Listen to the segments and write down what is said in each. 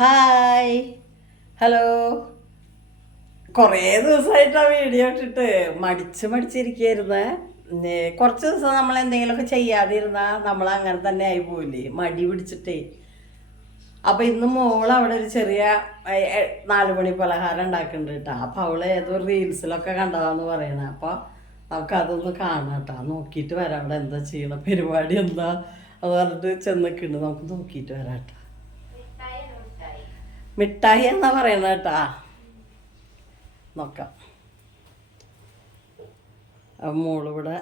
Hi. Hello. കുറേ ദിവസമായിട്ട് ആ വീഡിയോ ഇട്ടിട്ട് മടിച്ച് മടിച്ചിരിക്കുന്ന കുറച്ച് ദിവസം നമ്മൾ എന്തെങ്കിലുമൊക്കെ ചെയ്യാതിരുന്നാൽ നമ്മൾ അങ്ങനെ തന്നെ ആയി പോയില്ലേ മടി പിടിച്ചിട്ടേ. അപ്പം ഇന്ന് മോൾ അവിടെ ഒരു ചെറിയ ഏ, ഏ, നാല് മണി പലഹാരം ഉണ്ടാക്കുന്നുണ്ട് കേട്ടോ. അപ്പം അവൾ ഏതോ റീൽസിലൊക്കെ കണ്ടതാന്ന് പറയണേ അപ്പോൾ നമുക്ക് അതൊന്ന് കാണാം കേട്ടോ. നോക്കിയിട്ട് വരാം അവിടെ എന്താ ചെയ്യണ പരിപാടി എന്താ? അത് പറഞ്ഞിട്ട് ചെന്നൊക്കെ ഉണ്ട് നമുക്ക് നോക്കിയിട്ട് വരാം കേട്ടോ. മിഠായി എന്നാ പറയണ കേട്ടാ? നോക്കാം. മോളിവിടെ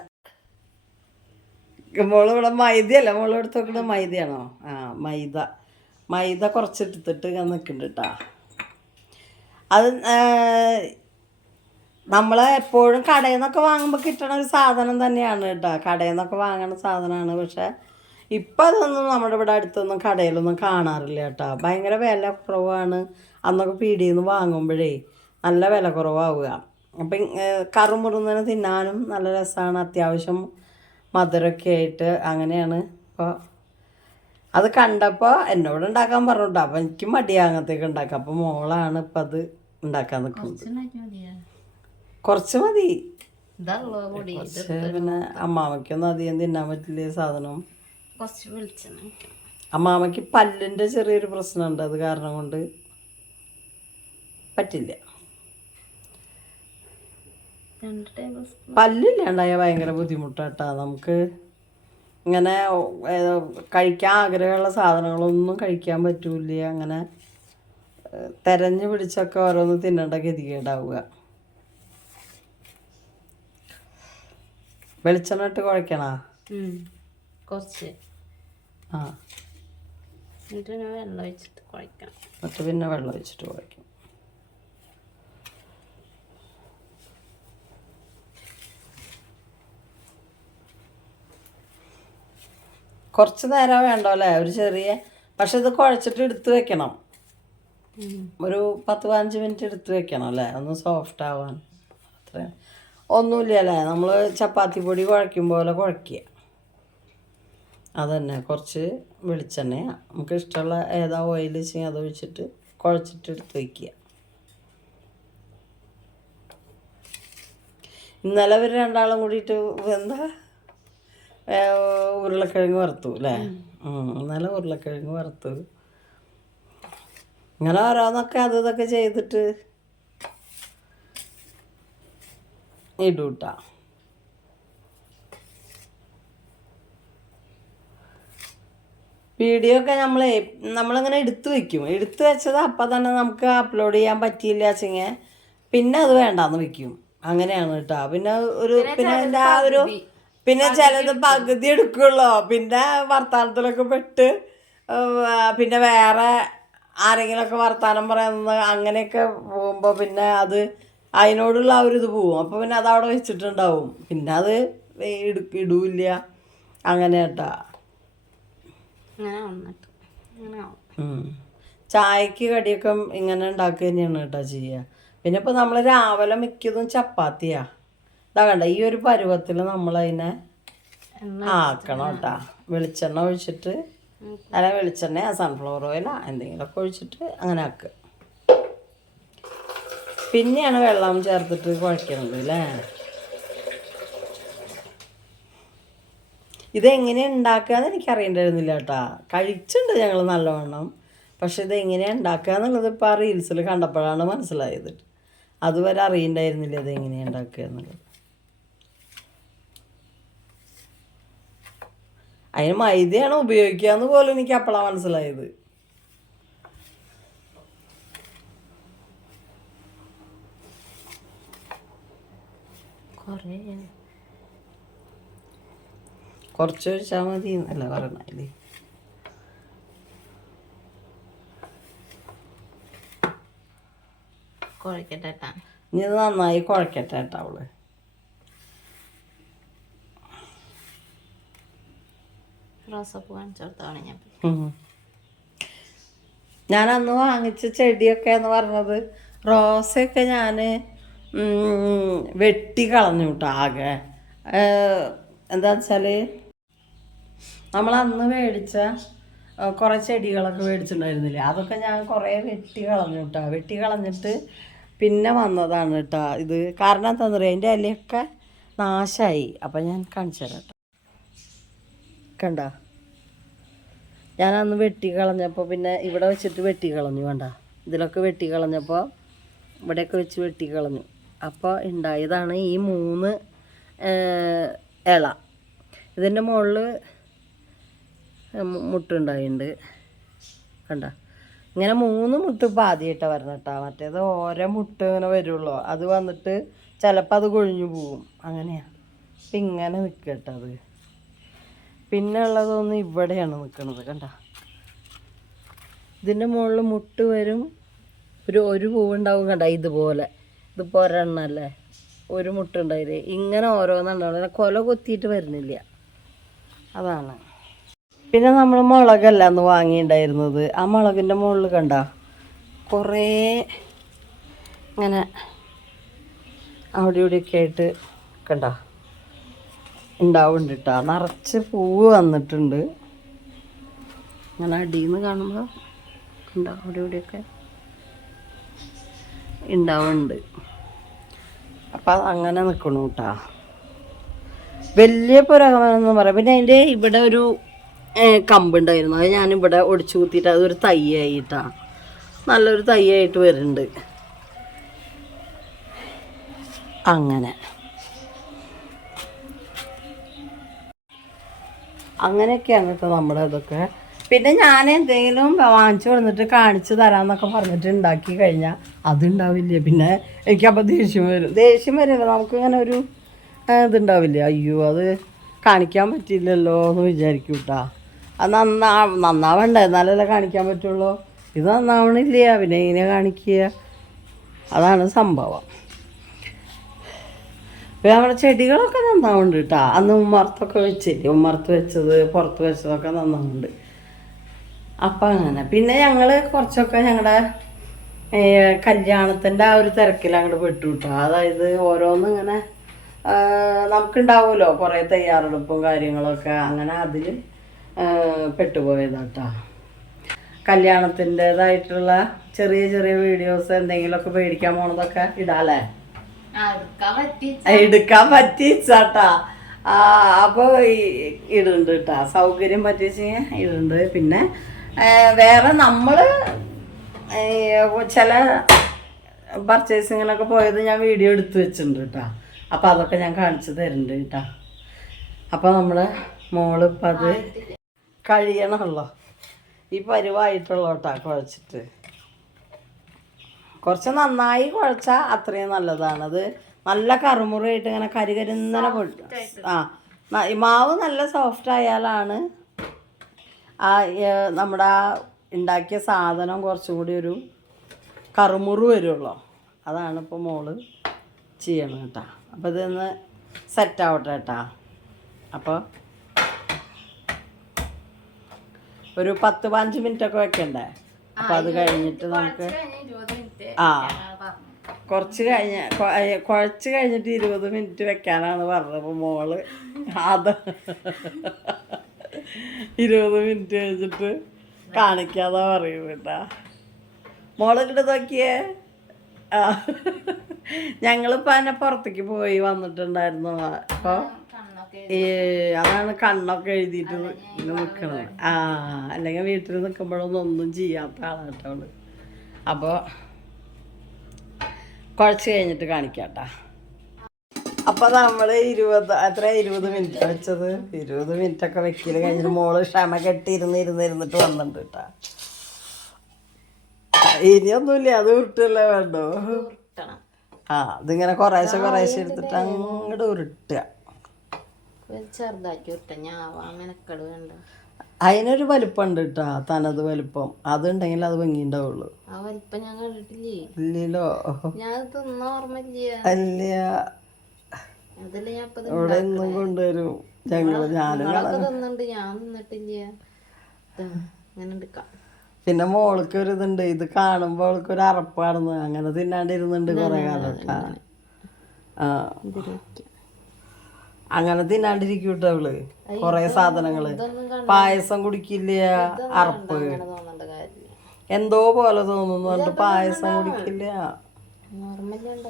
മോളിവിടെ മൈദയല്ല? മോൾ എടുത്ത് നോക്കണത് മൈദയാണോ? ആ മൈദ. മൈദ കുറച്ചെടുത്തിട്ട് ഞാൻ നിൽക്കുന്നുണ്ട് കേട്ടാ. അത് നമ്മൾ എപ്പോഴും കടയിൽ നിന്നൊക്കെ വാങ്ങുമ്പോൾ കിട്ടണ ഒരു സാധനം തന്നെയാണ് കേട്ടോ. കടയിൽ നിന്നൊക്കെ വാങ്ങണ സാധനമാണ് പക്ഷെ ഇപ്പം അതൊന്നും നമ്മുടെ ഇവിടെ അടുത്തൊന്നും കടയിലൊന്നും കാണാറില്ല കേട്ടോ. ഭയങ്കര വില കുറവാണ്. അന്നൊക്കെ പീടിയിൽ നിന്ന് വാങ്ങുമ്പോഴേ നല്ല വില കുറവാവുക. അപ്പം കറുമുറുന്നതിന് തിന്നാനും നല്ല രസമാണ് അത്യാവശ്യം മധുരമൊക്കെ ആയിട്ട് അങ്ങനെയാണ്. ഇപ്പോൾ അത് കണ്ടപ്പോൾ എന്നോട് ഉണ്ടാക്കാൻ പറഞ്ഞിട്ടോ. അപ്പം എനിക്ക് മടിയാ അങ്ങനത്തേക്ക് ഉണ്ടാക്കാം അപ്പം മോളാണ് ഇപ്പം അത് ഉണ്ടാക്കാൻ നിൽക്കുന്നത് കുറച്ച് മതി. കുറച്ച് പിന്നെ അമ്മാവയ്ക്കൊന്നും അധികം തിന്നാൻ പറ്റില്ല സാധനം. കുറച്ച് വെളിച്ചെണ്ണ. അമ്മാമയ്ക്ക് പല്ലിന്റെ ചെറിയൊരു പ്രശ്നമുണ്ട്. അത് കാരണം കൊണ്ട് പറ്റില്ല. രണ്ട് ടേബിൾ സ്പൂൺ. പല്ലില്ലാണ്ടായ ഭയങ്കര ബുദ്ധിമുട്ടാട്ടാ. നമുക്ക് ഇങ്ങനെ ഏതോ കഴിക്കാൻ ആഗ്രഹമുള്ള സാധനങ്ങളൊന്നും കഴിക്കാൻ പറ്റൂല അങ്ങനെ തെരഞ്ഞു പിടിച്ചൊക്കെ ഓരോന്ന് തിന്നേണ്ട ഗതികേടാവുക. വെളിച്ചെണ്ണ ഇട്ട് കുഴക്കണോ? കുറച്ച്. ആ. എന്നിട്ട് പിന്നെ വെള്ളം ഒഴിച്ചിട്ട് കുഴക്കണം എന്നിട്ട് പിന്നെ വെള്ളം ഒഴിച്ചിട്ട് കുഴക്കും കുറച്ച് നേരം വേണ്ടോ അല്ലേ ഒരു ചെറിയ പക്ഷെ ഇത് കുഴച്ചിട്ട് എടുത്ത് വെക്കണം. ഒരു പത്ത് പതിനഞ്ച് മിനിറ്റ് എടുത്ത് വെക്കണം അല്ലേ? ഒന്ന് സോഫ്റ്റ് ആവാൻ. അത്രയും ഒന്നുമില്ല അല്ലേ നമ്മൾ ചപ്പാത്തി പൊടി കുഴയ്ക്കും പോലെ കുഴയ്ക്കുക. അതന്നെ കുറച്ച് വെളിച്ചെണ്ണ. നമുക്ക് ഇഷ്ടമുള്ള ഏതാ ഓയിൽ വെച്ചാൽ അത് ഒഴിച്ചിട്ട് കുഴച്ചിട്ട് എടുത്ത് വയ്ക്കുക ഇന്നലെ ഇവർ രണ്ടാളും കൂടിയിട്ട് എന്താ? ഉരുളക്കിഴങ്ങ് വറുത്തു അല്ലേ? ഇന്നലെ ഉരുളക്കിഴങ്ങ് വറുത്തു. ഇങ്ങനെ ഓരോന്നൊക്കെ അത് ഇതൊക്കെ ചെയ്തിട്ട് ഇടൂട്ടാ. വീഡിയോ ഒക്കെ നമ്മൾ നമ്മളിങ്ങനെ എടുത്തു വെക്കും. എടുത്തു വെച്ചത് അപ്പം തന്നെ നമുക്ക് അപ്ലോഡ് ചെയ്യാൻ പറ്റിയില്ല വെച്ചെങ്കിൽ പിന്നെ അത് വേണ്ടാന്ന് വെക്കും. അങ്ങനെയാണ് കേട്ടോ. പിന്നെ ഒരു പിന്നെ അതിന്റെ ആ ഒരു പിന്നെ ചിലത് പകുതി എടുക്കുള്ളൂ. പിന്നെ വർത്താനത്തിലൊക്കെ പെട്ട് പിന്നെ വേറെ ആരെങ്കിലുമൊക്കെ വർത്താനം പറയുന്നത് അങ്ങനെയൊക്കെ പോകുമ്പോൾ പിന്നെ അത് അതിനോടുള്ള ആ ഒരു ഇത് പോവും. അപ്പോൾ പിന്നെ അത് അവിടെ വെച്ചിട്ടുണ്ടാവും. പിന്നെ അത് ഇട ഇടൂല്ല. അങ്ങനെ കേട്ടാ അങ്ങനെ വന്നിട്ട് അങ്ങനെ ആവും ഉം. ചായക്ക് കടിയൊക്കെ ഇങ്ങനെ ഉണ്ടാക്കുക തന്നെയാണ് കേട്ടോ ചെയ്യുക. പിന്നെ ഇപ്പോൾ നമ്മൾ രാവിലെ മിക്കതും ചപ്പാത്തിയാ. ഇതാ കണ്ട ഈ ഒരു പരുവത്തിൽ നമ്മൾ അതിനെ ആക്കണം കേട്ടാ. വെളിച്ചെണ്ണ ഒഴിച്ചിട്ട് അല്ല വെളിച്ചെണ്ണ സൺഫ്ലവർ ഓയിലാ എന്തെങ്കിലുമൊക്കെ ഒഴിച്ചിട്ട് അങ്ങനെ ആക്കുക. പിന്നെയാണ് വെള്ളം ചേർത്തിട്ട് കുഴക്കണത് അല്ലേ ഇതെങ്ങനെ ഉണ്ടാക്കുകയെന്ന് എനിക്ക് അറിയണ്ടായിരുന്നില്ല കേട്ടാ. കഴിച്ചിട്ടുണ്ട് ഞങ്ങൾ നല്ലവണ്ണം പക്ഷെ ഇത് എങ്ങനെയാണ് ഉണ്ടാക്കുക എന്നുള്ളത് ഇപ്പോൾ ആ റീൽസിൽ കണ്ടപ്പോഴാണ് മനസ്സിലായത്. അതുവരെ അറിയണ്ടായിരുന്നില്ല ഇതെങ്ങനെ ഉണ്ടാക്കുക എന്നുള്ളത്. അതിന് മൈദയാണ് ഉപയോഗിക്കുക എന്ന് പോലും എനിക്ക് അപ്പോഴാണ് മനസ്സിലായത്. കുറേ കുറച്ച് ഒഴിച്ചാൽ മതി എന്നല്ല പറഞ്ഞത് കുഴക്കട്ടെ ഇനി ഇത് നന്നായി കുഴക്കട്ടെ കേട്ടോ അവൾ. റോസപ്പ് ഞാൻ അന്ന് വാങ്ങിച്ച ചെടിയൊക്കെ എന്ന് പറഞ്ഞത് റോസയൊക്കെ ഞാൻ വെട്ടി കളഞ്ഞു കേട്ടോ ആകെ. എന്താ വെച്ചാൽ നമ്മൾ അന്ന് മേടിച്ച കുറേ ചെടികളൊക്കെ മേടിച്ചിട്ടുണ്ടായിരുന്നില്ലേ? അതൊക്കെ ഞാൻ കുറേ വെട്ടി കളഞ്ഞു കേട്ടോ വെട്ടി കളഞ്ഞിട്ട് പിന്നെ വന്നതാണ് കേട്ടോ ഇത് കാരണം എന്താണെന്ന് പറയുക അതിന്റെ ഇലയൊക്കെ നാശമായി അപ്പം ഞാൻ കാണിച്ചു തരാം കേട്ടോ കണ്ട? ഞാൻ അന്ന് വെട്ടി കളഞ്ഞപ്പോൾ പിന്നെ ഇവിടെ വെച്ചിട്ട് വെട്ടി കളഞ്ഞു വേണ്ട ഇതിലൊക്കെ വെട്ടി കളഞ്ഞപ്പോൾ ഇവിടെയൊക്കെ വെച്ച് വെട്ടി കളഞ്ഞു. അപ്പോൾ ഉണ്ടായതാണ് ഈ മൂന്ന് ഇള ഇതിന്റെ മുകളിൽ മുട്ടുണ്ടായിട്ടുണ്ട് കണ്ട? ഇങ്ങനെ മൂന്ന് മുട്ട് ഇപ്പം ആദ്യമായിട്ടാണ് വരണം കേട്ടോ മറ്റേത് ഓരോ മുട്ട് ഇങ്ങനെ വരുള്ളൂ. അത് വന്നിട്ട് ചിലപ്പോൾ അത് കൊഴിഞ്ഞു പോവും. അങ്ങനെയാണ് അപ്പം ഇങ്ങനെ നിൽക്കട്ടെ അത്. പിന്നെ ഉള്ളതൊന്നും ഇവിടെയാണ് നിൽക്കുന്നത് കണ്ട? ഇതിന്റെ മുകളിൽ മുട്ട് വരും. ഒരു ഒരു പൂവുണ്ടാവും കണ്ട ഇതുപോലെ. ഇതിപ്പോൾ ഒരെണ്ണല്ലേ ഒരു മുട്ടുണ്ടായില്ലേ? ഇങ്ങനെ ഓരോന്നുണ്ടാവും കൊല കൊത്തിയിട്ട് വരുന്നില്ല. അതാണ്. പിന്നെ നമ്മൾ മുളകല്ല അന്ന് വാങ്ങിയിട്ടുണ്ടായിരുന്നത് ആ മുളകിന്റെ മുകളിൽ കണ്ട? കുറേ ഇങ്ങനെ അവിടെ ഇവിടെയൊക്കെ ആയിട്ട് കണ്ട? ഉണ്ടാവുന്നുണ്ട് കേട്ടോ നിറച്ച് പൂവ് വന്നിട്ടുണ്ട്. അങ്ങനെ അടിയിൽ നിന്ന് കാണുമ്പോൾ കണ്ടോ അവിടെ ഇവിടെയൊക്കെ ഉണ്ടാവുന്നുണ്ട് അപ്പം അങ്ങനെ നിൽക്കണു കേട്ടോ വലിയ പുരോഗമനം പറയാം. പിന്നെ അതിന്റെ ഇവിടെ ഒരു കമ്പുണ്ടായിരുന്നു. അത് ഞാനിവിടെ ഒടിച്ചു കുത്തിയിട്ട് അതൊരു തൈയായിട്ടാ നല്ലൊരു തൈയായിട്ട് വരുന്നുണ്ട്. അങ്ങനെ. അങ്ങനെയൊക്കെയാണ് കേട്ടോ നമ്മുടെ ഇതൊക്കെ. പിന്നെ ഞാൻ എന്തെങ്കിലും വാങ്ങിച്ചു കൊടുത്തിട്ട് കാണിച്ചു തരാമെന്നൊക്കെ പറഞ്ഞിട്ട് ഉണ്ടാക്കി കഴിഞ്ഞാൽ അതുണ്ടാവില്ല പിന്നെ എനിക്കപ്പോൾ ദേഷ്യം വരും. ദേഷ്യം വരില്ല. നമുക്കിങ്ങനെ ഒരു ഇതുണ്ടാവില്ല അയ്യോ അത് കാണിക്കാൻ പറ്റില്ലല്ലോ എന്ന് വിചാരിക്കും കേട്ടാ. അത് നന്നാ നന്നാവണ്ടേ? എന്നാലല്ലേ കാണിക്കാൻ പറ്റുള്ളൂ. ഇത് നന്നാവണില്ല? പിന്നെ ഇങ്ങനെ കാണിക്കുക. അതാണ് സംഭവം. പിന്നെ നമ്മുടെ ചെടികളൊക്കെ നന്നാവുന്നുണ്ട് കേട്ടോ അന്ന് ഉമ്മർത്തൊക്കെ വെച്ചില്ലേ? ഉമ്മർത്ത് വെച്ചത് പുറത്ത് വെച്ചതൊക്കെ നന്നാവുന്നുണ്ട് അപ്പം അങ്ങനെ. പിന്നെ ഞങ്ങൾ കുറച്ചൊക്കെ ഞങ്ങളുടെ കല്യാണത്തിന്റെ ആ ഒരു തിരക്കിൽ അങ്ങോട്ട് പെട്ടു കേട്ടോ അതായത് ഓരോന്നും ഇങ്ങനെ നമുക്കുണ്ടാവുമല്ലോ. കുറേ തയ്യാറെടുപ്പും കാര്യങ്ങളൊക്കെ. അങ്ങനെ അതിൽ പെട്ടുപോയതാട്ടാ. കല്യാണത്തിന്റെതായിട്ടുള്ള ചെറിയ ചെറിയ വീഡിയോസ് എന്തെങ്കിലുമൊക്കെ മേടിക്കാൻ പോണതൊക്കെ ഇടാല്ലേ? എടുക്കാൻ പറ്റി എടുക്കാൻ പറ്റിച്ചാട്ടാ ആ അപ്പോൾ ഇടുണ്ട് കേട്ടാ സൗകര്യം പറ്റിച്ച് ഇടുണ്ട് പിന്നെ വേറെ നമ്മൾ ചില പർച്ചേസിങ്ങിനൊക്കെ പോയത് ഞാൻ വീഡിയോ എടുത്തു വെച്ചിട്ടുണ്ട് കേട്ടാ അപ്പോൾ അതൊക്കെ ഞാൻ കാണിച്ചു തരുന്നുണ്ട് കേട്ടാ അപ്പോൾ നമ്മുടെ മോൾ ഇപ്പം അത് കഴിയണമല്ലോ. ഈ പരുവായിട്ടുള്ള കേട്ടാ കുഴച്ചിട്ട്. കുറച്ച് നന്നായി കുഴച്ചാൽ അത്രയും നല്ലതാണ്. അത് നല്ല കറുമുറയായിട്ട് ഇങ്ങനെ കരികരിന്നനെ പൊട്ടും ആ മാവ് നല്ല സോഫ്റ്റ് ആയാലാണ് ആ നമ്മുടെ ആ ഉണ്ടാക്കിയ സാധനം കുറച്ചുകൂടി ഒരു കറുമുറു വരുള്ളൂ. അതാണ് ഇപ്പോൾ മോൾ ചെയ്യണം കേട്ടോ. അപ്പോൾ ഇതൊന്ന് സെറ്റ് ആവട്ടെ കേട്ടോ. അപ്പോൾ ഒരു പത്ത് പതിനഞ്ച് മിനിറ്റ് ഒക്കെ വെക്കണ്ടേ അപ്പോൾ അത് കഴിഞ്ഞിട്ട് നമുക്ക് ആ കുറച്ച് കഴിഞ്ഞ കുഴച്ച് കഴിഞ്ഞിട്ട് ഇരുപത് മിനിറ്റ് വെക്കാനാണ് പറഞ്ഞത്. അപ്പോൾ മോൾ അത് ഇരുപത് മിനിറ്റ് കഴിഞ്ഞിട്ട് കാണിക്കാതെ പറയും കേട്ടാ. മോൾ ഇങ്ങോട്ട് നോക്കിയേ. ആ ഞങ്ങളിപ്പോൾ അതിനെ പുറത്തേക്ക് പോയി വന്നിട്ടുണ്ടായിരുന്നു. അപ്പോൾ അതാണ് കണ്ണൊക്കെ എഴുതിയിട്ട് ഇങ്ങനെ നിൽക്കണത് ആ അല്ലെങ്കിൽ വീട്ടിൽ നിൽക്കുമ്പോഴൊന്നും ഒന്നും ചെയ്യാത്ത ആളാണ് കേട്ടോ അവൾ. അപ്പോൾ കുഴച്ച് കഴിഞ്ഞിട്ട് കാണിക്കാട്ടാ. അപ്പോൾ നമ്മൾ ഇരുപത് എത്ര ഇരുപത് മിനിറ്റ് വെച്ചത്? ഇരുപത് മിനിറ്റ് ഒക്കെ വെക്കൽ കഴിഞ്ഞിട്ട് മോൾ ക്ഷമ കെട്ടി ഇരുന്ന് ഇരുന്ന് ഇരുന്നിട്ട് വന്നിട്ടുണ്ട് കേട്ടാ ഇനിയൊന്നുമില്ല അത് ഉരുട്ടല്ലേ വേണ്ടോ? ആ ഇതിങ്ങനെ കുറേശ്ശെ കുറേശ്ശെ എടുത്തിട്ട് അങ്ങോട്ട് ഉരുട്ടുക. ചെറുതാക്കി വിട്ട ഞാവാ മെനക്കെട് വേണ്ട. അതിനൊരു വലിപ്പമുണ്ട് കേട്ടോ തനത് വലിപ്പം. അതുണ്ടെങ്കിൽ അത് ഭംഗിയുണ്ടാവുള്ളൂ. ആ വലിപ്പം ഞാൻ കണ്ടിട്ടില്ലേ? ഇല്ലല്ലോ. ഞാൻ തിന്ന ഓർമ്മയില്ല. അല്ല. ഇവിടെ നിന്നും കൊണ്ടുവരും. ഞങ്ങൾ ഞാനും ഞാൻ അങ്ങനെ എടുക്കാം പിന്നെ മോൾക്ക് ഒരു ഇതുണ്ട്. ഇത് കാണുമ്പോൾ അവൾക്ക് ഒരു അറപ്പാണെന്ന് അങ്ങനെ തിന്നാണ്ടിരുന്നുണ്ട് കുറെ കാലം. ആ. അങ്ങനെ തിന്നാണ്ടിരിക്കൂട്ടോ അവൾ. കൊറേ സാധനങ്ങൾ. പായസം കുടിക്കില്ല അറപ്പ്. എന്തോ പോലെ തോന്നുന്നു പറഞ്ഞിട്ട് പായസം കുടിക്കില്ല.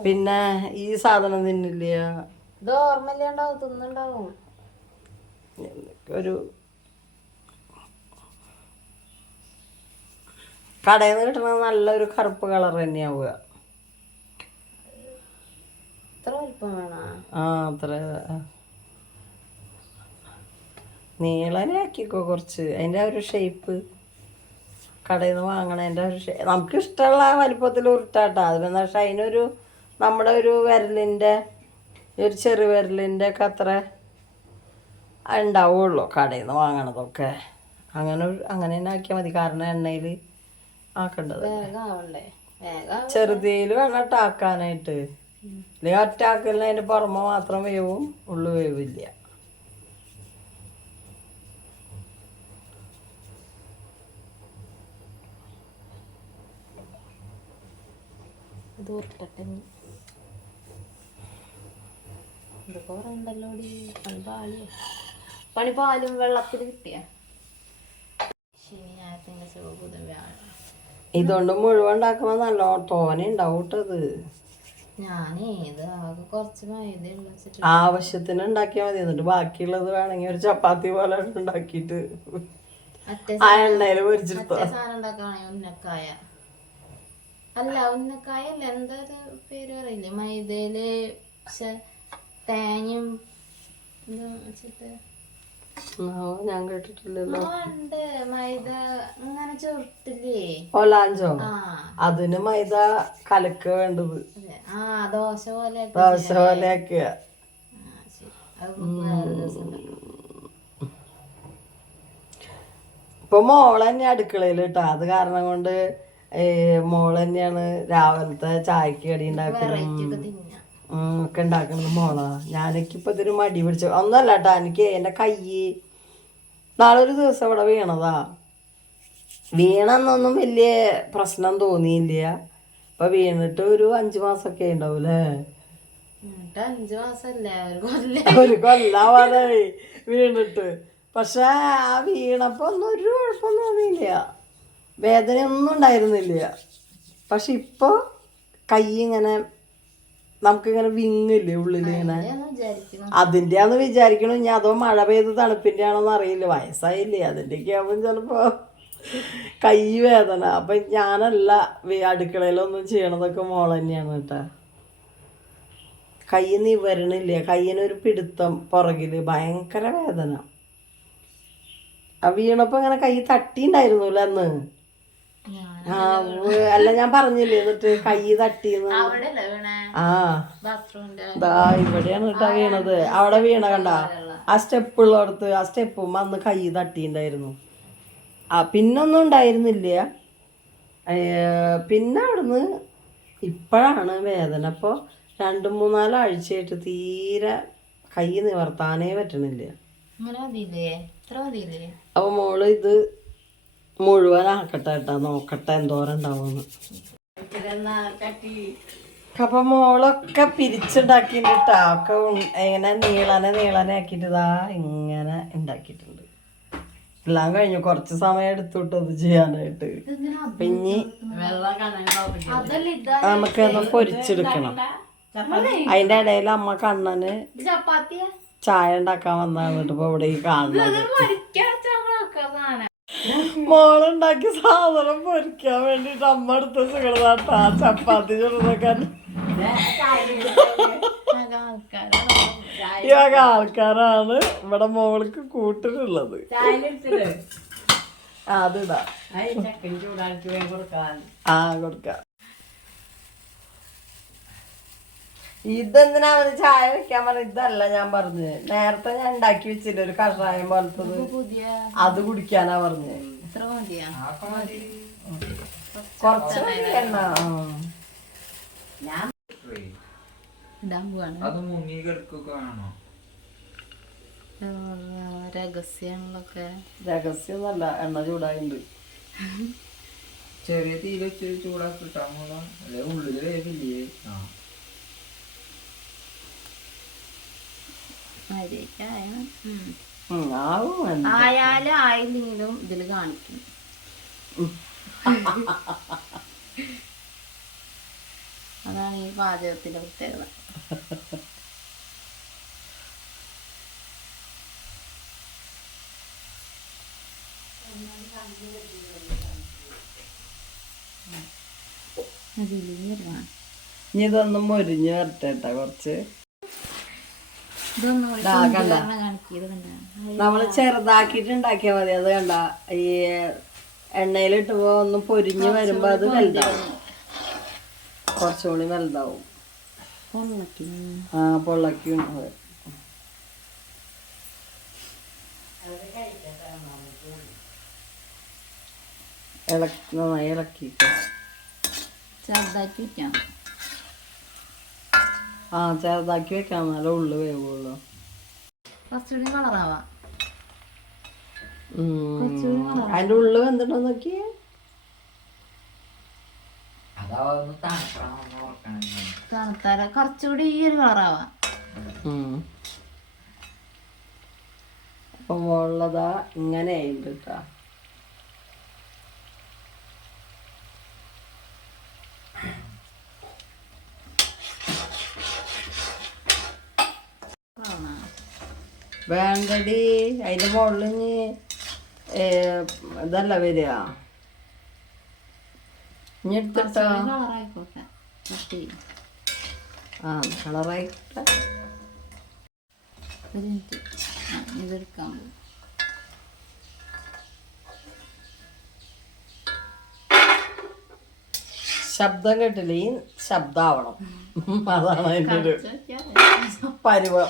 പിന്നെ ഈ സാധനം തിന്നില്ല. ഒരു കടയിൽ നിന്ന് കിട്ടുന്നത് നല്ലൊരു കറുപ്പ് കളർ തന്നെയാവുക. ആ അത്ര നീളനെ ആക്കിക്കോ കുറച്ച്. അതിന്റെ ആ ഒരു ഷേപ്പ് കടയിൽ നിന്ന് വാങ്ങണതിന്റെ ഒരു ഷേപ്പ് നമുക്ക് ഇഷ്ടമുള്ള വലിപ്പത്തിൽ ഉരുട്ടാട്ടോ. അതിന് പക്ഷെ അതിനൊരു നമ്മുടെ ഒരു വിരലിന്റെ ഒരു ചെറു വിരലിന്റെ ഒക്കെ അത്ര ഉണ്ടാവുള്ളൂ കടയിൽ നിന്ന് വാങ്ങണതൊക്കെ. അങ്ങനെ അങ്ങനെ തന്നെ ആക്കിയാൽ മതി. കാരണം എണ്ണയിൽ ആക്കേണ്ടത്. ചെറുതിയിൽ വേണം ടാക്കാനായിട്ട് അല്ലെങ്കിൽ ഒറ്റ ആക്കലിന് അതിന്റെ പുറമെ മാത്രം വേവും ഉള്ളു വേവില്ല. ഇത് ഉരുട്ടട്ടെ. ഇത് കുറെ ഉണ്ടല്ലോ പണി പണിപാലും പണി വെള്ളത്തിൽ കിട്ടിയ. ശനി വ്യാഴം ഇതുകൊണ്ട് മുഴുവൻ ഉണ്ടാക്കുമ്പോൾ നല്ല തോനെ ഉണ്ടാവും കേട്ടോ ഇത്. ഞാനേ ഇത് കുറച്ച് മൈദ വെച്ചിട്ട്. ആവശ്യത്തിന് ഉണ്ടാക്കിയാൽ മതി. എന്നിട്ട് ബാക്കിയുള്ളത് വേണമെങ്കിൽ ഒരു ചപ്പാത്തി പോലെ ഉണ്ടാക്കിയിട്ട്. മറ്റേ ആ എണ്ണയിൽ പൊരിച്ചെടുത്തോ മറ്റേ സാധനം ഉണ്ടാക്കുകയാണെങ്കിൽ ഉന്നക്കായ അല്ല ഉന്നക്കായ അല്ല എന്താ പേര് പറയില്ലേ മൈദയിൽ തേങ്ങയും ഞാൻ കേട്ടിട്ടില്ലല്ലോ. ഉണ്ട്. മൈദ ഇങ്ങനെ ചുരുട്ടില്ലേ ഒലാഞ്ചോ അതിന് മൈദ കലക്ക വേണ്ടത്. ആ ദോശ പോലെ ദോശ പോലെ ആക്കുക ഇപ്പൊ മോളെന്നെ അടുക്കളയിൽ കേട്ടോ അത് കാരണം കൊണ്ട് മോൾ തന്നെയാണ് രാവിലത്തെ ചായക്ക് കടി ഉണ്ടാക്കലും. ഒക്കെ ഉണ്ടാക്കുന്നത് മോളാ. ഞാനൊക്കെ ഇപ്പൊ ഇതൊരു മടി പിടിച്ചു. ഒന്നല്ല കേട്ടോ എനിക്ക് എന്റെ കൈ നാളെ ഒരു ദിവസം ഇവിടെ വീണതാ. വീണെന്നൊന്നും വലിയ പ്രശ്നം തോന്നിയില്ല. ഇപ്പൊ വീണിട്ട് ഒരു അഞ്ചു മാസമൊക്കെ ഉണ്ടാവൂലേ ഒരു കൊല്ലാവാതെ വീണിട്ട്. പക്ഷെ ആ വീണപ്പോ ഒന്നും ഒരു കുഴപ്പം തോന്നിയില്ല. വേദനയൊന്നും ഉണ്ടായിരുന്നില്ല. പക്ഷെ ഇപ്പൊ കൈ ഇങ്ങനെ നമുക്കിങ്ങനെ വിങ്ങില്ലേ ഉള്ളിലിങ്ങനെ വിചാരിക്കുന്നു. അതിന്റെയാന്ന് വിചാരിക്കണു. ഇനി അതോ മഴ പെയ്ത് തണുപ്പിന്റെ ആണോന്ന് അറിയില്ല. വയസ്സായില്ലേ. അതിന്റെയൊക്കെ ആവുമ്പോൾ ചിലപ്പോൾ കൈ വേദന. അപ്പം ഞാനല്ല അടുക്കളയിലൊന്നും ചെയ്യണതൊക്കെ മോൾ തന്നെയാണ് കേട്ടോ. കൈ നിവരണില്ല? കയ്യിനൊരു പിടുത്തം പുറകിൽ. ഭയങ്കര വേദന. ആ വീണപ്പോൾ ഇങ്ങനെ കൈ തട്ടിണ്ടായിരുന്നല്ലോ അന്ന് ആ അല്ല ഞാൻ പറഞ്ഞില്ലേ എന്നിട്ട് കൈ വീണേ? ആ. ദാ ഇവിടെയാണ് കേട്ടാ വീണത്. അവിടെ വീണ കണ്ട? ആ സ്റ്റെപ്പ് ഉള്ളടത്ത് ആ സ്റ്റെപ്പും അന്ന് കൈ തട്ടിണ്ടായിരുന്നു. ആ പിന്നൊന്നും ഉണ്ടായിരുന്നില്ല. പിന്നെ അവിടുന്ന് ഇപ്പോഴാണ് വേദന. അപ്പോൾ രണ്ട് മൂന്നാലാഴ്ചയായിട്ട് തീരെ കൈ നിവർത്താനേ പറ്റണില്ല. അപ്പോൾ മോൾ ഇത് മുഴുവനാക്കട്ടെ കേട്ടോ നോക്കട്ടെ എന്തോരം ഉണ്ടാവുമെന്ന്. അപ്പൊ മോളൊക്കെ പിരിച്ചുണ്ടാക്കിട്ട് ഒക്കെ ഉൺ- ഇങ്ങനെ നീളനെ നീളനെ ആക്കിയിട്ട് ഇതാ ഇങ്ങനെ ഉണ്ടാക്കിയിട്ടുണ്ട്. എല്ലാം കഴിഞ്ഞു. കുറച്ച് സമയം എടുത്തുട്ടോ അത് ചെയ്യാനായിട്ട്. പിന്നെ അതല്ല ഇതാ നമുക്ക് ഒന്ന് പൊരിച്ചെടുക്കണം. അതിന്റെ ഇടയിൽ അമ്മ കണ്ണന് ചായ ഉണ്ടാക്കാൻ വന്നാണ് കേട്ടോ ഇപ്പൊ ഇവിടെ ഈ കാണുന്നത് മരിക്കാൻ സാധനം പൊരിക്കാൻ വേണ്ടിട്ട് അമ്മ എടുത്ത സുഖതാട്ടാ ചപ്പാത്തി ചെറുതൊക്കെ ഈ വക ആൾക്കാരാണ്. ഇവിടെ മോൾക്ക് കൂട്ടിട്ടുള്ളത്. ആ, അതിടാ ആ കൊടുക്കാം. ഇതെന്തിനാ അവന് ചായ വെക്കാൻ പറഞ്ഞ? ഇതല്ല ഞാൻ പറഞ്ഞത് നേരത്തെ ഞാൻ ഉണ്ടാക്കി വെച്ചില്ല ഒരു കഷായം പോലത്തത്. അത് കുടിക്കാനാ പറഞ്ഞത് കൊറച്ച് എണ്ണ രഹസ്യങ്ങളൊക്കെ. രഹസ്യമൊന്നല്ല എണ്ണ ചൂടായിട്ടുണ്ട് ചെറിയ തീരെ ചൂടാക്കിട്ടാ ഉള്ളിൽ വേവില്ലേ ആ മര്യാദക്കായാണ് ഉം, ആവും എന്ത്. ആയാലും ആയില്ലെങ്കിലും ഇതിൽ കാണിക്കും. അതാണ് ഈ പാചകത്തിന്റെ പ്രത്യേകത. ഇനി ഇതൊന്നും മുരിഞ്ഞു വരട്ടെ കേട്ടോ കുറച്ച്. ഇതൊന്നും ചെറുതാക്കിട്ട് ഉണ്ടാക്കിയാ മതി. അത് കണ്ട ഈ എണ്ണയിലിട്ടുമ്പോ ഒന്ന് പൊരിഞ്ഞ് വരുമ്പോ അത് വലുതാവും. കുറച്ചുകൂടി വലുതാവും. ആ പൊള്ളക്കി ഇളക്കി നന്നായി ഇളക്കിയിട്ട്. ചെറുതാക്കി വെക്കാം ആ ചെറുതാക്കി വെക്കാൻ എന്നാലേ ഉള്ളു വേവുള്ളൂ കുറച്ചുകൂടി കളറാവാം ഉം. അതിന്റെ ഉള്ളു വെന്തിട്ടോ നോക്കി. തണുത്താല കുറച്ചുകൂടി ഈ ഒരു കളറാവാം ഉം. അപ്പൊ മുകളിലതാ ഇങ്ങനെ ആയിട്ട് കേട്ടാ കാണാം വേണ്ടടി. അതിന്റെ മുകളിൽ ഇനി ഇതല്ല വരിക. ഇനി എടുത്തിട്ടോ? ആ കളറായിട്ട് ശബ്ദം കേട്ടില്ല? ഈ ശബ്ദാവണം. അതാണ് അതിന്റെ ഒരു പരുവം.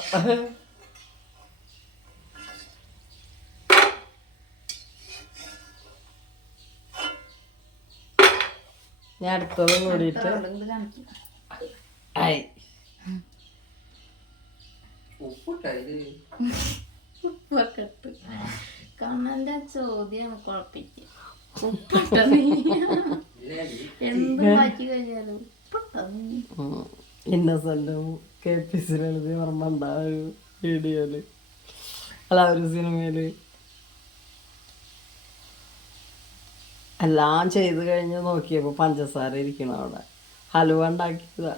ഞാൻ അടുത്തതും കൂടിയിട്ട്. ആയി ഉപ്പിട്ടോ. ഉപ്പൊക്കെ ഇട്ട് കണ്ണന്റെ ചോദ്യമാണ് കുഴപ്പിക്കുക ഇല്ലേ എന്ത് മാറ്റി കഴിഞ്ഞാലും ഉപ്പിട്ടോ നീ ഇന്നസെന്റും കെ പി സിലെഴുതി ഓർമ്മ ഉണ്ടാവും വീഡിയോയിൽ? അല്ല ഒരു സിനിമയിൽ എല്ലാം ചെയ്ത് കഴിഞ്ഞ് നോക്കിയപ്പോ പഞ്ചസാര ഇരിക്കണം അവിടെ. ഹലുവ ഉണ്ടാക്കിയതാ.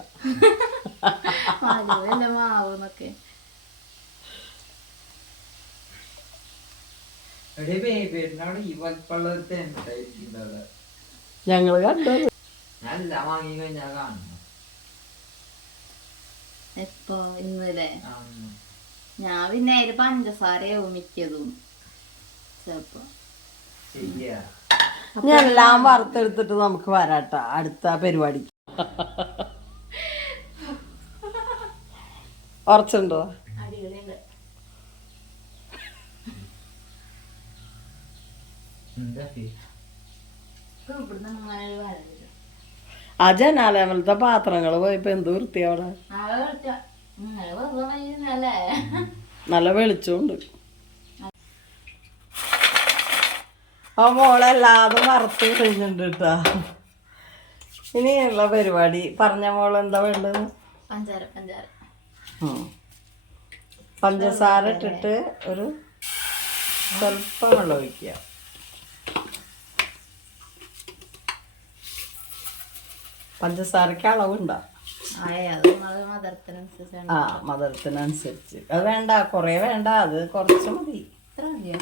ഞങ്ങൾ കണ്ടത് എപ്പോ? ഇന്നലെ. ഞാൻ പിന്നെ അതിൽ പഞ്ചസാരയാവും മിക്കതും. ചെലപ്പോ. ശരിയാ ഞാൻ എല്ലാം വറുത്തെടുത്തിട്ട് നമുക്ക് വരാട്ടോ. അടുത്ത പരിപാടി ഉറച്ചുണ്ടോ? ആ ജനാലമലത്തെ പാത്രങ്ങൾ പോയപ്പോ എന്ത് വൃത്തിയാവടാ നല്ല വെളിച്ചമുണ്ട് ആ മോളല്ലാതെ വറുത്ത് കഴിഞ്ഞിട്ടുണ്ട് കേട്ടാ. ഇനിയുള്ള പരിപാടി. പറഞ്ഞ മോൾ എന്താ വേണ്ടത്? പഞ്ചാര പഞ്ചാര. പഞ്ചസാര ഇട്ടിട്ട് ഒരു സ്വല്പം വെള്ളം ഒഴിക്കുക. പഞ്ചസാരക്ക് അളവുണ്ടോ? ആ മധുരത്തിനനുസരിച്ച്. അത് വേണ്ട കുറേ വേണ്ട. അത് കുറച്ച് മതി. ഇത്ര മതിയോ?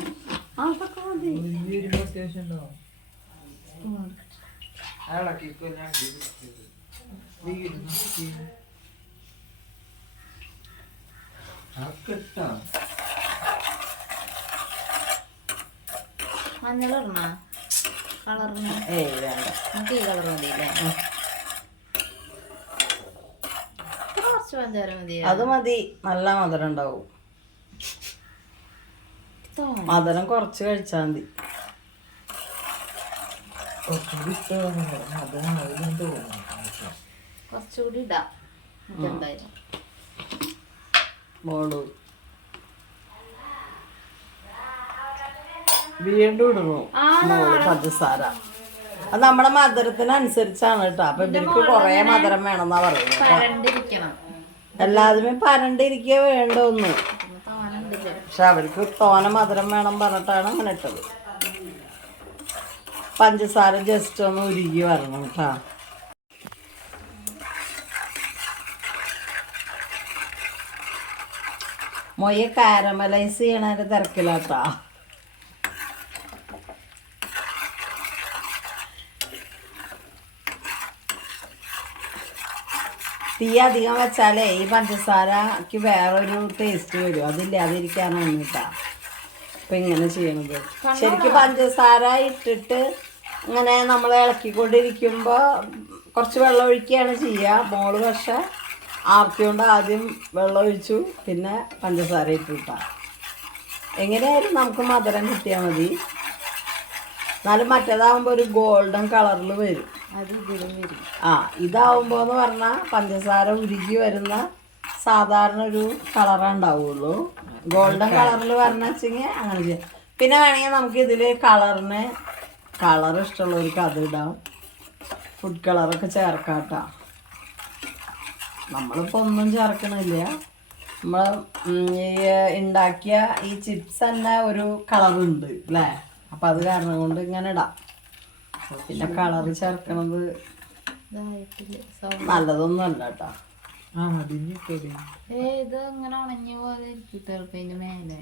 കളറിന്. ഏയ് വേണ്ട. നമുക്ക് ഈ കളർ മതി കുറച്ച് പഞ്ചാര അത് മതി. നല്ല മധുരം ഉണ്ടാവും. മധുരം കുറച്ച് കഴിച്ചാൽ മതി. കുറച്ചുകൂടി ഇടാം. വീണ്ടും ഇടുന്നു മോൾ പഞ്ചസാര. അത് നമ്മുടെ മധുരത്തിനനുസരിച്ചാണ് കേട്ടോ. അപ്പൊ ഇവർക്ക് കൊറേ മധുരം വേണമെന്നാ പറയുന്നത് പരണ്ടിരിക്കണം. എല്ലാതുമേ പരണ്ടിരിക്കേ വേണ്ട ഒന്ന് പിന്നെ ഇട്ടില്ല പക്ഷെ അവർക്ക് തോന മധുരം വേണം പറഞ്ഞിട്ടാണ് അങ്ങനെ ഇട്ടത്. പഞ്ചസാര ജസ്റ്റ് ഒന്ന് ഉരുകി വരണം കേട്ടാ മൊയ്യ കാരമലൈസ് ചെയ്യണ തിരക്കിലാട്ടാ തീ അധികം വെച്ചാലേ ഈ പഞ്ചസാരക്ക് വേറൊരു ടേസ്റ്റ് വരും. അതില്ലാതിരിക്കാനാണ് കേട്ടോ അപ്പൊ ഇങ്ങനെ ചെയ്യണത്. ശരിക്കും പഞ്ചസാര ഇട്ടിട്ട് ഇങ്ങനെ നമ്മൾ ഇളക്കിക്കൊണ്ടിരിക്കുമ്പോ കുറച്ച് വെള്ളം ഒഴിക്കുകയാണ് ചെയ്യുക മോൾ പക്ഷെ ആർത്തിയോണ്ട് ആദ്യം വെള്ളം ഒഴിച്ചു പിന്നെ പഞ്ചസാര ഇട്ടിട്ടാ. എങ്ങനെയായാലും നമുക്ക് മധുരം കിട്ടിയാൽ മതി. എന്നാലും മറ്റേതാകുമ്പോൾ ഒരു ഗോൾഡൻ കളറിൽ വരും. ആ ഇതാവുമ്പോൾ എന്ന് പറഞ്ഞാൽ പഞ്ചസാര ഉരുകി വരുന്ന സാധാരണ ഒരു കളറേ ഉണ്ടാവുള്ളൂ. ഗോൾഡൻ കളറിൽ വരണ വെച്ചെങ്കിൽ അങ്ങനെ ചെയ്യാം. പിന്നെ വേണമെങ്കിൽ നമുക്ക് ഇതിൽ കളറിന് കളർ ഇഷ്ടമുള്ളവർക്ക് അത് ഇടാം. ഫുഡ് കളറൊക്കെ ചേർക്കാട്ടോ. നമ്മളിപ്പോൾ ഒന്നും ചേർക്കണില്ല. നമ്മൾ ഈ ഉണ്ടാക്കിയ ഈ ചിപ്സ് തന്നെ ഒരു കളറുണ്ട് അല്ലേ അപ്പം അത് കാരണം കൊണ്ട് ഇങ്ങനെ ഇടാം. പിന്നെ കളർ ചേർക്കണത് നല്ലതൊന്നും അല്ല കേട്ടോ. ആ മതിഞ്ഞു ഇട്ടോടി ഏ ഇത് അങ്ങനെ ഉണങ്ങിയ പോലെ ഇരിക്കും ചെറുപ്പതിന്റെ മേലെ.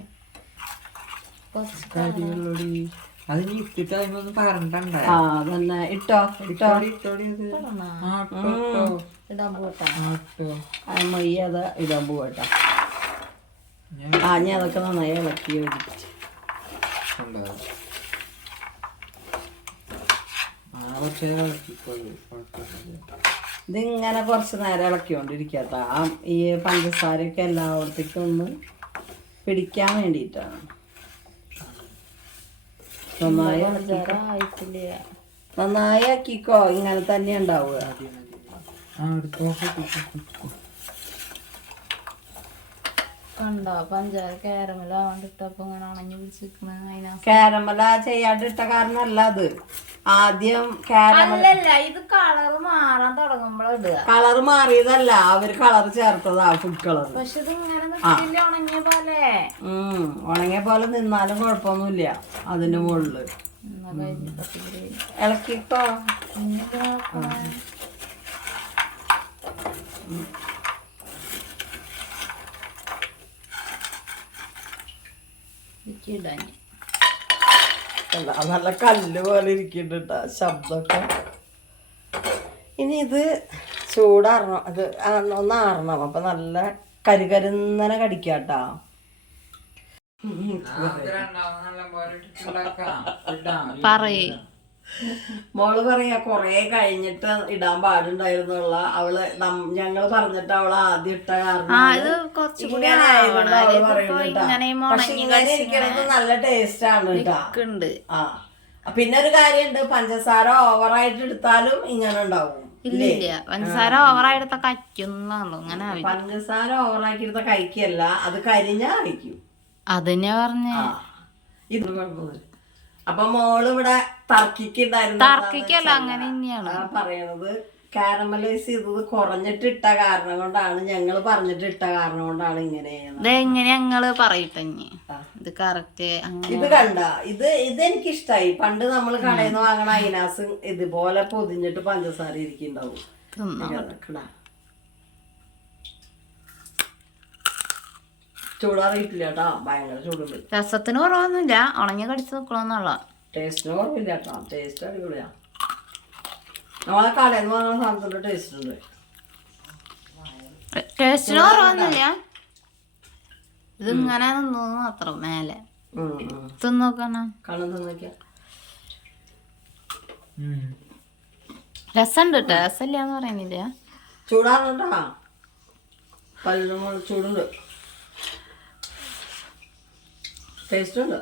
കുറച്ച് കരിയുള്ളോടി അത് നീ ഇട്ടിട്ട് അതിനൊന്നും പറഞ്ഞിട്ടുണ്ടേ ആ അതന്നെ. ഇട്ടോ ഇട്ടോ. ഇട്ടോടി ഇടാൻ പോട്ടാ ആ മൊയ്യ അത് ഇടാൻ ഞാൻ ആ ഞാൻ അതൊക്കെ നന്നായി ഇളക്കി യോജിപ്പിച്ച് ഉണ്ടാവും ആ പക്ഷേ ഇളക്കിക്കോളൂ കുഴപ്പമില്ല ഇതിങ്ങനെ കുറച്ച് നേരം ഇളക്കിക്കൊണ്ടിരിക്കട്ടോ. ആ ഈ പഞ്ചസാരയൊക്കെ എല്ലായിടത്തേക്കും ഒന്ന് പിടിക്കാൻ വേണ്ടിയിട്ടാണ്. നന്നായി ആക്കിക്കോ ഇങ്ങനെ തന്നെ ഉണ്ടാവുക. കണ്ടോ? പഞ്ചാര കാരമലാവാണ്ട് ഇട്ടപ്പോ ഇങ്ങനെ ഉണങ്ങി പിടിച്ചിരിക്കണ അതിനാ. കാരമല ചെയ്യാണ്ടിട്ട കാരണല്ല അത്. ആദ്യം കാരമല അല്ലല്ല ഇത് കളർ മാറാൻ തുടങ്ങുമ്പോഴാ ഇടുക. കളർ മാറിയതല്ല അവർ കളർ ചേർത്തതാ ഫുഡ് കളർ പക്ഷെ ഇത് ഇങ്ങനെ നിൽക്കില്ല ഉണങ്ങിയ പോലെ. ഉം ഉണങ്ങിയ പോലെ നിന്നാലും കുഴപ്പമൊന്നുമില്ല അതിന്റെ മുകളിൽ. ഇളക്കിട്ടോ ഇളക്കിക്കോ ഇനിയിത് നോക്കണേ. ഇതിക്ക് ഇടാൻ നല്ല കല്ല് പോലെ ഇരിക്കുന്നുണ്ട് ശബ്ദമൊക്കെ. ഇനി ഇത് ചൂടാറണം അത് ഒന്ന് ആറണം. അപ്പൊ നല്ല കരികരിന്നനെ കടിക്കാട്ടാ. പറയേ. മോൾ പറയാ കൊറേ കഴിഞ്ഞിട്ട് ഇടാൻ പാടുണ്ടായിരുന്നുള്ള അവൾ ഞങ്ങൾ പറഞ്ഞിട്ട് അവൾ ആദ്യം ഇട്ട കാരണം അവൾ പറയുന്നുണ്ടാ. നല്ല ടേസ്റ്റ് ആണ് കേട്ടാ. ആ. പിന്നെ ഒരു കാര്യണ്ട് പഞ്ചസാര ഓവറായിട്ട് എടുത്താലും ഇങ്ങനെ ഉണ്ടാവും. ഇല്ല? പഞ്ചസാര ഓവറായെടുത്ത കഴിക്കുന്ന അങ്ങനെ. പഞ്ചസാര ഓവറാക്കി എടുത്ത കഴിക്കല്ല. അത് കരിഞ്ഞാ കഴിക്കും. അതന്നെ പറഞ്ഞ. ഇത് കുഴപ്പമൊന്നുമില്ല അപ്പൊ മോൾ ഇവിടെ തർക്കിക്കുണ്ടായിരുന്നു തർക്കിക്കല്ല അങ്ങനെ തന്നെയാണ്. ആ പറയണത്. കാരമലൈസ് ചെയ്തത് കുറഞ്ഞിട്ട് ഇട്ട കാരണം കൊണ്ടാണ് ഞങ്ങൾ പറഞ്ഞിട്ട് ഇട്ട കാരണം കൊണ്ടാണ് ഇങ്ങനെ ചെയ്യുന്നത്. ഇത് ഞങ്ങൾ പറയട്ടെ ഇത് കറക്റ്റ് ഇത് കണ്ട ഇത് ഇത് എനിക്ക് ഇഷ്ടായി പണ്ട് നമ്മൾ കടയിൽ നിന്ന് വാങ്ങണ അയിനാസ് ഇതുപോലെ പൊതിഞ്ഞിട്ട് പഞ്ചസാര ഇരിക്കുന്നുണ്ടാവും തിന്നാം കിടക്കണ. ചൂടാറിയിട്ടില്ല കേട്ടോ ഭയങ്കര ചൂടുണ്ട്. രസത്തിന് കുറവൊന്നുമില്ല. ഉണങ്ങി കടിച്ചു നിക്കണമെന്നുള്ള ടേസ്റ്റിന് കുറവില്ല കേട്ടോ ടേസ്റ്റ് അടിപൊളിയാ. നമ്മളെ കടയിൽ നിന്ന് വാങ്ങുന്ന സാധനത്തിന്റെ ടേസ്റ്റ് ഉണ്ട്. ടേസ്റ്റിന് കുറവൊന്നുമില്ല. ഇത് ഇങ്ങനെ നിന്നു മാത്രം മേലെ. തിന്നോക്കണ. രസമുണ്ട് കേട്ടോ. രസമില്ല എന്ന് പറയുന്നില്ല. ചൂടാറുണ്ടാ. പല്ലിന് ചൂടുണ്ട്. ടേസ്റ്റ് ഉണ്ട്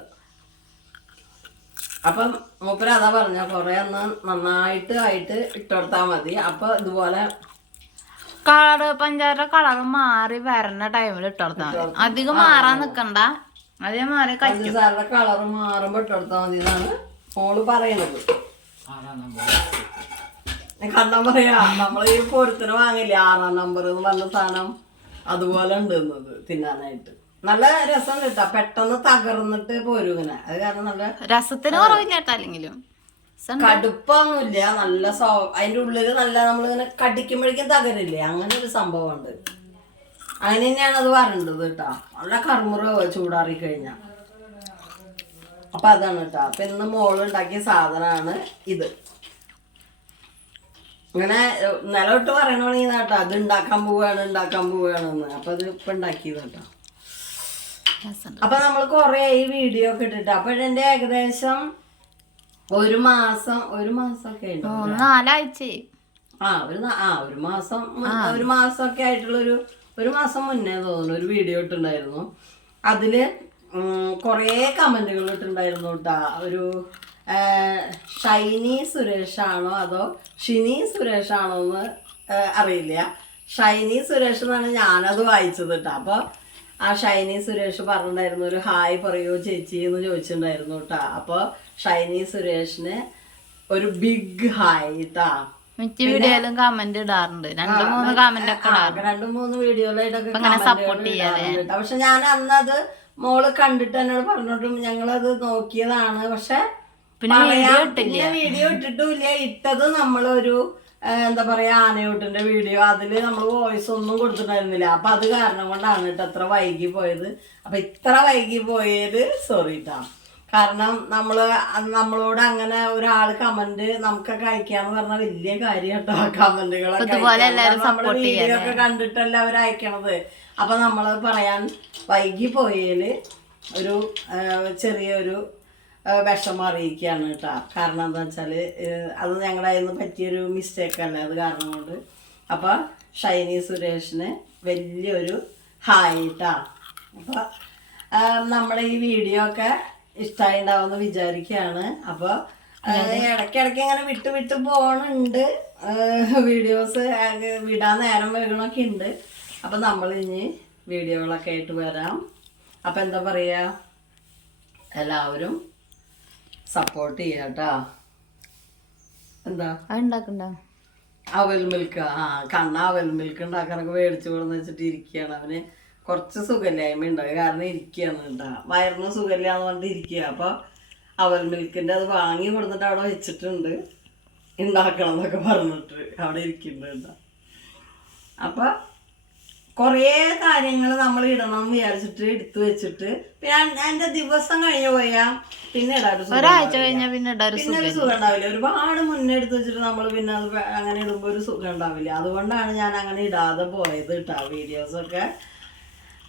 അപ്പം മൂപ്പര് അതാ പറഞ്ഞ കുറെ ഒന്ന് നന്നായിട്ട് ആയിട്ട് ഇട്ടുകൊടുത്താൽ മതി. അപ്പൊ ഇതുപോലെ കളറ് പഞ്ചാര കളറ് മാറി വരണ ടൈമിൽ ഇട്ടുകൊടുത്താൽ മതി. അധികം മാറാൻ നിക്കണ്ട. അതേ മാറി പഞ്ചസാരയുടെ കളർ മാറുമ്പോ ഇട്ടുകൊടുത്താൽ മതി എന്നാണ് മോൾ പറയണത്. കണ്ടാൻ പറയാ നമ്മൾ ഈ പൊരുത്തിന് വാങ്ങില്ല ആറാം നമ്പർ എന്ന് പറഞ്ഞ സാധനം അതുപോലെ ഉണ്ട് തിന്നാനായിട്ട്. നല്ല രസം കിട്ടാ. പെട്ടെന്ന് തകർന്നിട്ട് പോരും ഇങ്ങനെ. അത് കാരണം നല്ല രസത്തിന് കുറവില്ല കേട്ടോ അല്ലെങ്കിലും. രസം കടുപ്പൊന്നുമില്ല നല്ല സോ അതിന്റെ ഉള്ളിൽ നല്ല നമ്മളിങ്ങനെ കടിക്കുമ്പോഴേക്കും തകരില്ലേ? അങ്ങനെ ഒരു സംഭവമുണ്ട്. അങ്ങനെ തന്നെയാണ് അത് വരണ്ടത് കേട്ടാ. നല്ല കറുമുറ ചൂടാറി കഴിഞ്ഞ. അപ്പൊ അതാണ് കേട്ടോ. അപ്പൊ ഇന്ന് മോൾ ഉണ്ടാക്കിയ സാധനമാണ് ഇത്. ഇങ്ങനെ നിലവിട്ട് പറയണമെങ്കിൽ കേട്ടോ. അത് ഉണ്ടാക്കാൻ പോവുകയാണ് ഉണ്ടാക്കാൻ പോവുകയാണെന്ന്. അപ്പൊ അത് ഇപ്പൊ ഉണ്ടാക്കിയത് കേട്ടോ. അപ്പൊ നമ്മൾ കൊറേ ഈ വീഡിയോ ഒക്കെ ഇട്ടിട്ട്. അപ്പോഴെന്റെ ഏകദേശം ഒരു മാസം ഒരു മാസമൊക്കെ നാലാഴ്ച ആ ഒരു ആ ഒരു മാസം ഒരു മാസമൊക്കെ ഒക്കെ ആയിട്ടുള്ള ഒരു ഒരു മാസം മുന്നേ തോന്നുന്നു ഒരു വീഡിയോ ഇട്ടുണ്ടായിരുന്നു അതിൽ കൊറേ കമന്റുകൾ ഇട്ടുണ്ടായിരുന്നു കേട്ടാ ഒരു ഷൈനി സുരേഷ് ആണോ അതോ ഷിനി സുരേഷ് ആണോ എന്ന് അറിയില്ല. ഷൈനി സുരേഷ് എന്നാണ് ഞാനത് വായിച്ചത് കേട്ടോ അപ്പൊ ആ ഷൈനി സുരേഷ് പറഞ്ഞിട്ടുണ്ടായിരുന്നു ഒരു ഹായ് പറയൂ ചേച്ചി എന്ന് ചോദിച്ചിട്ടുണ്ടായിരുന്നു കേട്ടോ. അപ്പൊ ഷൈനി സുരേഷിന് ഒരു ബിഗ് ഹായ് കേട്ടാ മിക്ക വീഡിയോയിലും കമന്റ് ഇടാറുണ്ട്. രണ്ടു മൂന്ന് കമന്റ് ഒക്കെ രണ്ടു മൂന്ന് വീഡിയോയിലായിട്ടൊക്കെ സപ്പോർട്ട് ചെയ്യാറുണ്ട് ചെയ്യാതെ. പക്ഷെ ഞാൻ അന്നത് മോൾ കണ്ടിട്ട് എന്നോട് പറഞ്ഞിട്ടും ഞങ്ങളത് നോക്കിയതാണ്. പക്ഷെ പിന്നെ വീഡിയോ ഇട്ടിട്ടില്ല വീഡിയോ ഇട്ടിട്ടുമില്ല ഇട്ടത് നമ്മളൊരു എന്താ പറയുക ആനയൂട്ടിന്റെ വീഡിയോ. അതിൽ നമ്മൾ വോയിസ് ഒന്നും കൊടുത്തിട്ടുണ്ടായിരുന്നില്ല. അപ്പം അത് കാരണം കൊണ്ടാണ് കേട്ടോ അത്ര വൈകി പോയത്. അപ്പം ഇത്ര വൈകി പോയത് സോറി കേട്ടോ കാരണം നമ്മൾ നമ്മളോട് അങ്ങനെ ഒരാൾ കമന്റ് നമുക്കൊക്കെ അയക്കാന്ന് പറഞ്ഞ വലിയ കാര്യം കേട്ടോ കമന്റുകളൊക്കെ support വീഡിയോ ഒക്കെ കണ്ടിട്ടല്ല അവർ അയക്കണത്. അപ്പൊ നമ്മൾ പറയാൻ വൈകി പോയേൽ ഒരു ചെറിയൊരു വിഷമം അറിയിക്കുകയാണ് കേട്ടോ. കാരണം എന്താ വെച്ചാൽ അത് ഞങ്ങളുടെ കയ്യിൽ നിന്ന് പറ്റിയൊരു മിസ്റ്റേക്ക് അല്ലേ? അത് കാരണം കൊണ്ട്. അപ്പോൾ ഷൈനി സുരേഷിന് വലിയൊരു ഹായ് കേട്ടോ. അപ്പോൾ നമ്മൾ നമ്മുടെ ഈ വീഡിയോ ഒക്കെ ഇഷ്ടമായി ഉണ്ടാവുമെന്ന് വിചാരിക്കുകയാണ് അപ്പോൾ ഇടയ്ക്കിടയ്ക്ക് ഇങ്ങനെ വിട്ട് വിട്ട് പോകണുണ്ട് വീഡിയോസ് വിടാൻ നേരം വൈകണമൊക്കെ ഉണ്ട്. അപ്പം നമ്മൾ ഇനി വീഡിയോകളൊക്കെ ആയിട്ട് വരാം. അപ്പം എന്താ പറയുക എല്ലാവരും സപ്പോർട്ട് ചെയ്യാട്ടാ എന്താ? ഉണ്ടാക്കണ്ട അവൽ മിൽക്ക്. ആ കണ്ണ അവൽ മിൽക്ക് ഉണ്ടാക്കാനൊക്കെ മേടിച്ചു കൊടുന്ന് വെച്ചിട്ട് ഇരിക്കുകയാണ്. അവന് കുറച്ച് സുഖമില്ലായ്മ ഉണ്ടാവും കാരണം ഇരിക്കുകയാണ് കേട്ടോ. വയറിന് സുഖമില്ലാന്ന് പറഞ്ഞിട്ട് ഇരിക്കുക അപ്പോൾ അവൽ മിൽക്കിന്റെ അത് വാങ്ങി കൊടുത്തിട്ട് അവിടെ വെച്ചിട്ടുണ്ട്. ഉണ്ടാക്കണം എന്നൊക്കെ പറഞ്ഞിട്ട് അവിടെ ഇരിക്കുന്നുണ്ട് കേട്ടോ. അപ്പോൾ കുറേ കാര്യങ്ങൾ നമ്മൾ ഇടണം എന്ന് വിചാരിച്ചിട്ട് എടുത്തു വെച്ചിട്ട്. പിന്നെ എന്റെ ദിവസം കഴിഞ്ഞു പോയാ പിന്നെ ഇടാൻ ഒരാഴ്ച. കഴിഞ്ഞാൽ പിന്നെ പിന്നെ ഒരു സുഖം ഉണ്ടാവില്ല. ഒരുപാട് മുന്നേ എടുത്ത് വെച്ചിട്ട് നമ്മൾ പിന്നെ അത് അങ്ങനെ ഇടുമ്പോൾ ഒരു സുഖം ഉണ്ടാവില്ല. അതുകൊണ്ടാണ് ഞാൻ അങ്ങനെ ഇടാതെ പോയത് കേട്ടോ വീഡിയോസൊക്കെ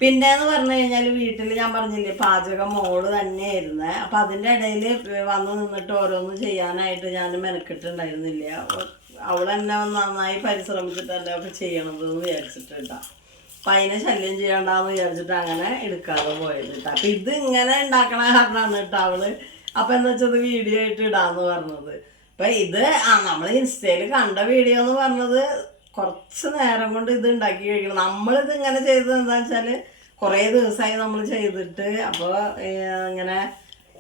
പിന്നെ എന്ന് പറഞ്ഞു കഴിഞ്ഞാൽ വീട്ടിൽ ഞാൻ പറഞ്ഞില്ലേ പാചകം മോൾ തന്നെയായിരുന്നേ. അപ്പം അതിന്റെ ഇടയിൽ വന്ന് നിന്നിട്ട് ഓരോന്ന് ചെയ്യാനായിട്ട് ഞാൻ മെനക്കെട്ടുണ്ടായിരുന്നില്ല അവൾ തന്നെ നന്നായി പരിശ്രമിച്ചിട്ടല്ലേ ഒക്കെ ചെയ്യണത് എന്ന് അതിനെ ശല്യം ചെയ്യണ്ടെന്ന് വിചാരിച്ചിട്ട് അങ്ങനെ എടുക്കാതെ പോയത് അപ്പം ഇത് ഇങ്ങനെ ഉണ്ടാക്കണ കാരണമാണ് കേട്ടോ അവൾ അപ്പൊ എന്താ വെച്ചത് വീഡിയോ ആയിട്ട് ഇടാന്ന് പറഞ്ഞത്. അപ്പൊ ഇത് ആ നമ്മൾ ഇൻസ്റ്റയിൽ കണ്ട വീഡിയോ എന്ന് പറഞ്ഞത് കുറച്ച് നേരം കൊണ്ട് ഇത് ഉണ്ടാക്കി കഴിക്കണം. നമ്മളിത് ഇങ്ങനെ ചെയ്തത് എന്താ വെച്ചാൽ കുറേ ദിവസമായി നമ്മൾ ചെയ്തിട്ട് അപ്പോൾ ഇങ്ങനെ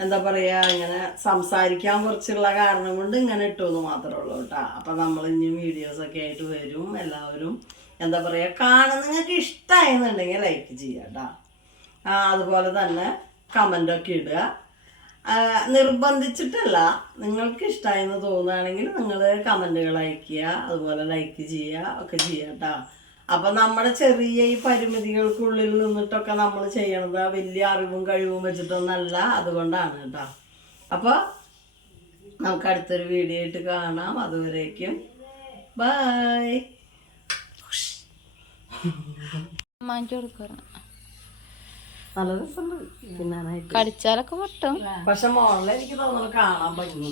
എന്താ പറയുക ഇങ്ങനെ സംസാരിക്കാൻ കുറച്ചുള്ള കാരണം കൊണ്ട് ഇങ്ങനെ ഇട്ടു എന്ന് മാത്രമേ ഉള്ളൂ കേട്ടോ അപ്പം നമ്മൾ ഇനി വീഡിയോസൊക്കെ ആയിട്ട് വരും എല്ലാവരും. എന്താ പറയുക കാണുന്ന നിങ്ങൾക്ക് ഇഷ്ടമായെന്നുണ്ടെങ്കിൽ ലൈക്ക് ചെയ്യുക കേട്ടോ അതുപോലെ തന്നെ കമന്റൊക്കെ ഇടുക. നിർബന്ധിച്ചിട്ടല്ല നിങ്ങൾക്ക് ഇഷ്ടമായെന്ന് തോന്നുകയാണെങ്കിൽ നിങ്ങൾ കമന്റുകൾ അയക്കുക അതുപോലെ ലൈക്ക് ചെയ്യുക ഒക്കെ ചെയ്യുക കേട്ടോ അപ്പം നമ്മുടെ ചെറിയ ഈ പരിമിതികൾക്കുള്ളിൽ നിന്നിട്ടൊക്കെ നമ്മൾ ചെയ്യണത് വലിയ അറിവും കഴിവും വെച്ചിട്ടൊന്നല്ല അതുകൊണ്ടാണ് കേട്ടോ. അപ്പോൾ നമുക്ക് അടുത്തൊരു വീഡിയോ ആയിട്ട് കാണാം. അതുവരേക്കും ബൈ മാറ്റി കൊടുക്കാറ് നല്ല രസമുണ്ട് തിന്നാനായിട്ട്. കടിച്ചാലൊക്കെ പൊട്ടും. പക്ഷെ മോളിൽ എനിക്ക് തോന്നുന്നു കാണാൻ ഭംഗി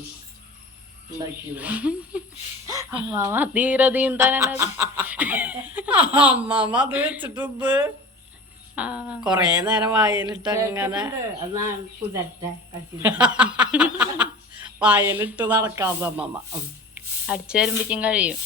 അമ്മാമ തീരെ തീന്താനാണ് അമ്മാമ അത് വെച്ചിട്ടുണ്ട്. കൊറേ നേരം വായലിട്ട് അങ്ങനെ വായലിട്ട് നടക്കാതെ അമ്മമ്മ. അടിച്ചു വരുമ്പോഴേക്കും കഴിയും.